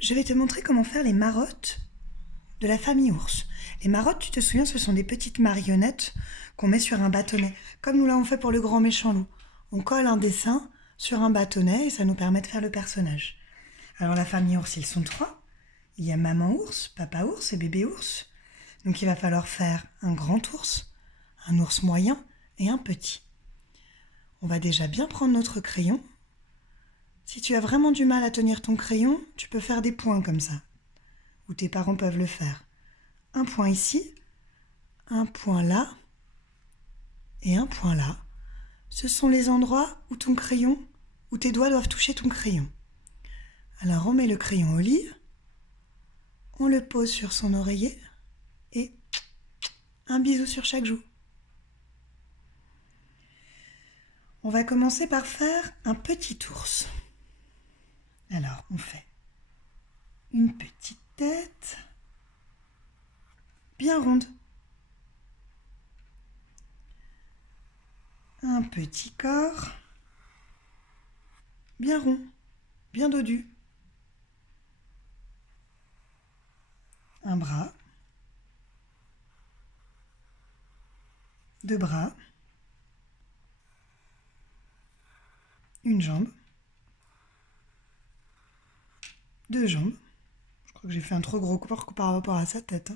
Je vais te montrer comment faire les marottes de la famille ours. Les marottes, tu te souviens, ce sont des petites marionnettes qu'on met sur un bâtonnet, comme nous l'avons fait pour le grand méchant loup. On colle un dessin sur un bâtonnet et ça nous permet de faire le personnage. Alors la famille ours, ils sont 3. Il y a maman ours, papa ours et bébé ours. Donc il va falloir faire un grand ours, un ours moyen et un petit. On va déjà bien prendre notre crayon. Si tu as vraiment du mal à tenir ton crayon, tu peux faire des points comme ça, ou tes parents peuvent le faire. Un point ici, un point là et un point là. Ce sont les endroits où ton crayon, où tes doigts doivent toucher ton crayon. Alors on met le crayon au lit, on le pose sur son oreiller et un bisou sur chaque joue. On va commencer par faire un petit ours. Alors on fait une petite tête bien ronde. Un petit corps bien rond, bien dodu. Un bras, 2 bras, une jambe, 2 jambes. Je crois que j'ai fait un trop gros corps par rapport à sa tête.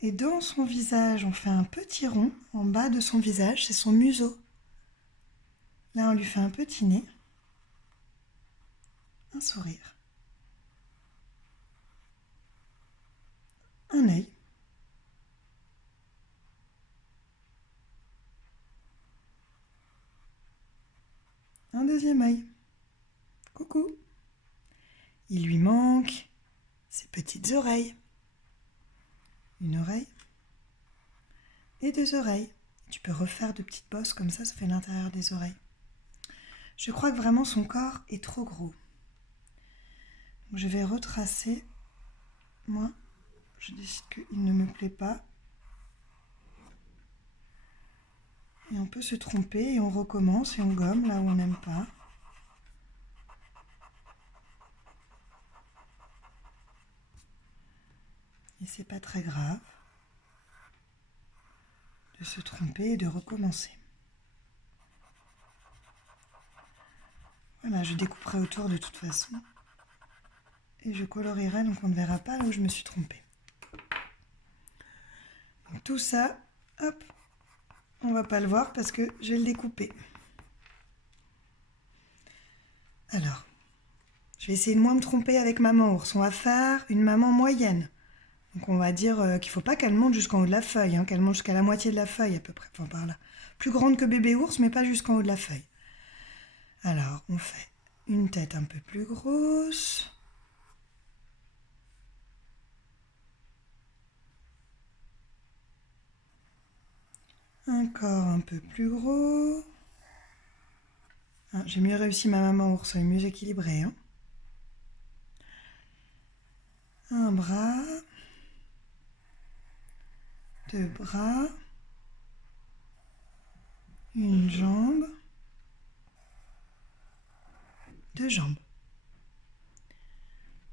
Et dans son visage, on fait un petit rond en bas de son visage, c'est son museau. Là, on lui fait un petit nez, un sourire, un œil, un deuxième œil. Coucou. Il lui manque ses petites oreilles. Une oreille et 2 oreilles. Tu peux refaire de petites bosses comme ça fait l'intérieur des oreilles. Je crois que vraiment son corps est trop gros. Donc je vais retracer. Moi, je décide qu'il ne me plaît pas. Et on peut se tromper et on recommence et on gomme là où on n'aime pas. Et c'est pas très grave de se tromper et de recommencer. Voilà, je découperai autour de toute façon. Et je colorierai, donc on ne verra pas là où je me suis trompée. Donc tout ça, hop, on va pas le voir parce que je vais le découper. Alors, je vais essayer de moins me tromper avec maman ours. On va faire une maman moyenne. Donc on va dire qu'il ne faut pas qu'elle monte jusqu'en haut de la feuille, qu'elle monte jusqu'à la moitié de la feuille à peu près, enfin par là. Plus grande que bébé ours, mais pas jusqu'en haut de la feuille. Alors, on fait une tête un peu plus grosse. Un corps un peu plus gros. Ah, j'ai mieux réussi ma maman ours, elle est mieux équilibrée. Un bras. 2 bras. Une jambe. 2 jambes.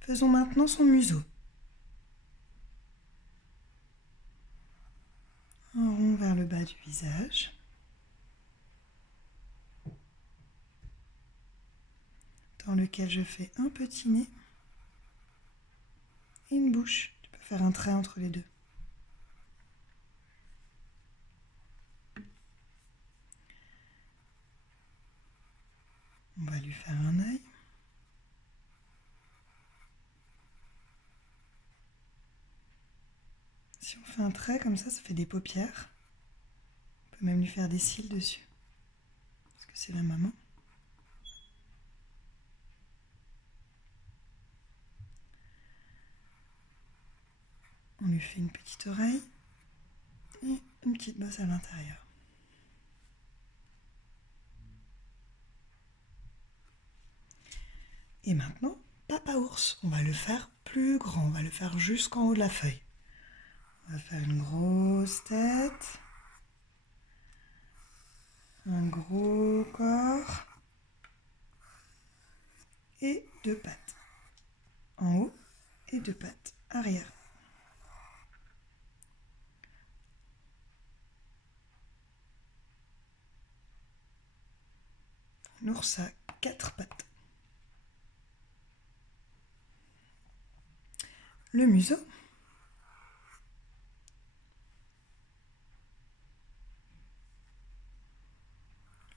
Faisons maintenant son museau. Un rond vers le bas du visage. Dans lequel je fais un petit nez et une bouche. Tu peux faire un trait entre les deux. On va lui faire un œil. Si on fait un trait comme ça fait des paupières. On peut même lui faire des cils dessus. Parce que c'est la maman. On lui fait une petite oreille et une petite bosse à l'intérieur. Et maintenant, papa ours, on va le faire plus grand, on va le faire jusqu'en haut de la feuille. On va faire une grosse tête, un gros corps et 2 pattes. en haut et 2 pattes arrière. Un ours a 4 pattes. Le museau.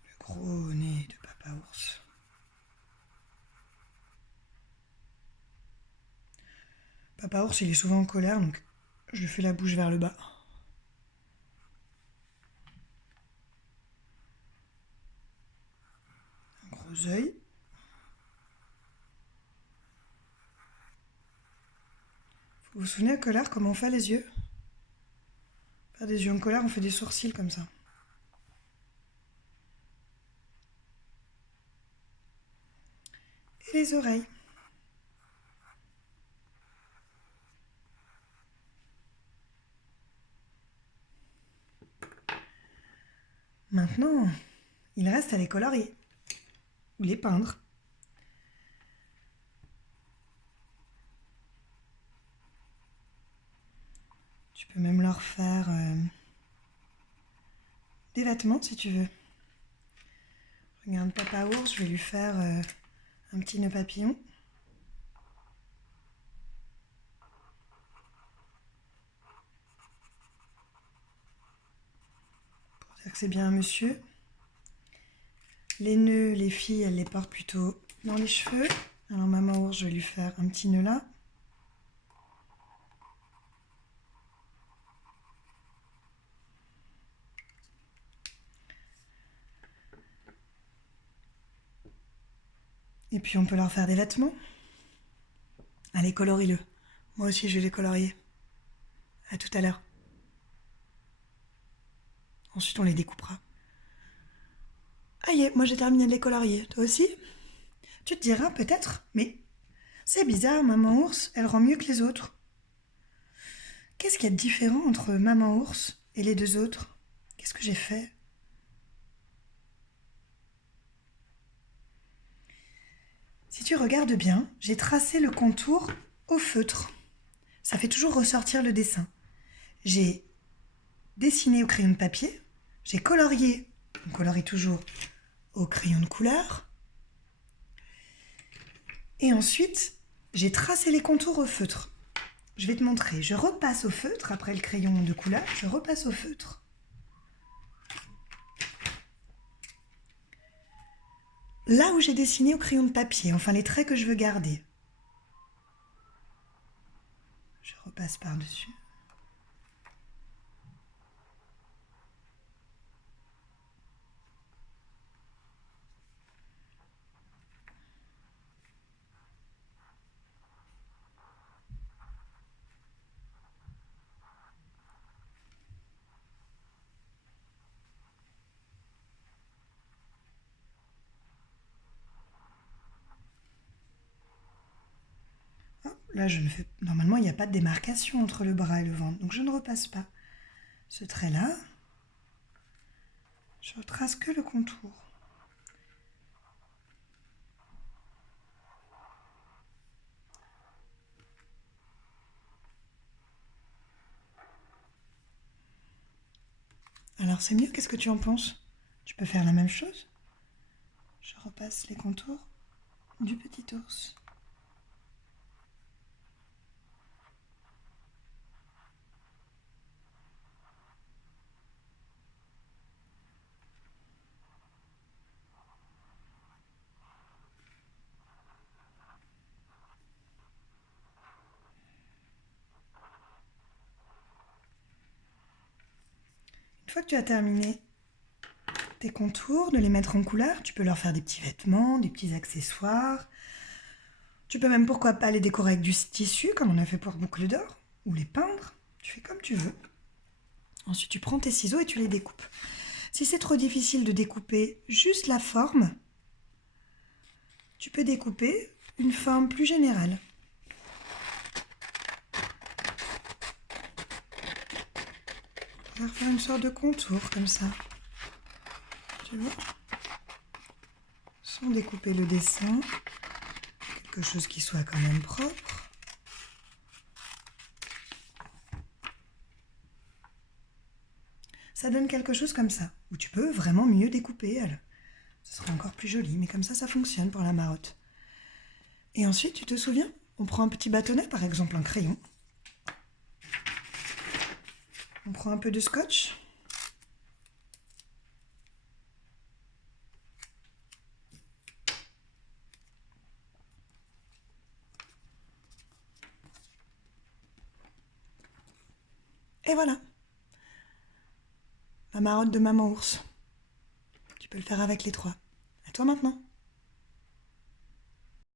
Le gros nez de papa ours. Papa ours, il est souvent en colère, donc je lui fais la bouche vers le bas. Un gros œil. Vous vous souvenez à colère comment on fait les yeux? Faire des yeux en colère, on fait des sourcils comme ça. Et les oreilles. Maintenant, il reste à les colorier ou les peindre. Tu peux même leur faire des vêtements si tu veux. Regarde papa ours, je vais lui faire un petit nœud papillon. Pour dire que c'est bien un monsieur. Les nœuds, les filles, elles les portent plutôt dans les cheveux. Alors maman ours, je vais lui faire un petit nœud là. Et puis on peut leur faire des vêtements. Allez, colorie-le. Moi aussi, je vais les colorier. À tout à l'heure. Ensuite, on les découpera. Ah y est, moi j'ai terminé de les colorier. Toi aussi? Tu te diras peut-être, mais c'est bizarre, maman ours, elle rend mieux que les autres. Qu'est-ce qu'il y a de différent entre maman ours et les deux autres? Qu'est-ce que j'ai fait? Si tu regardes bien, j'ai tracé le contour au feutre. Ça fait toujours ressortir le dessin. J'ai dessiné au crayon de papier, j'ai colorié, on colorie toujours au crayon de couleur, et ensuite j'ai tracé les contours au feutre. Je vais te montrer, je repasse au feutre, après le crayon de couleur, je repasse au feutre. Là où j'ai dessiné au crayon de papier, enfin les traits que je veux garder. Je repasse par-dessus. Là, normalement, il n'y a pas de démarcation entre le bras et le ventre, donc je ne repasse pas ce trait-là. Je retrace que le contour. Alors, c'est mieux, qu'est-ce que tu en penses? Tu peux faire la même chose. Je repasse les contours du petit ours. Une fois que tu as terminé tes contours, de les mettre en couleur, tu peux leur faire des petits vêtements, des petits accessoires. Tu peux même, pourquoi pas, les décorer avec du tissu, comme on a fait pour Boucle d'Or, ou les peindre. Tu fais comme tu veux. Ensuite, tu prends tes ciseaux et tu les découpes. Si c'est trop difficile de découper juste la forme, tu peux découper une forme plus générale. On va faire une sorte de contour comme ça. Tu vois? Sans découper le dessin. quelque chose qui soit quand même propre. Ça donne quelque chose comme ça, où tu peux vraiment mieux découper, elle. Ce sera encore plus joli, mais comme ça fonctionne pour la marotte. Et ensuite, tu te souviens, on prend un petit bâtonnet, par exemple un crayon. On prend un peu de scotch. Et voilà, la marotte de maman ours. Tu peux le faire avec les trois. À toi maintenant.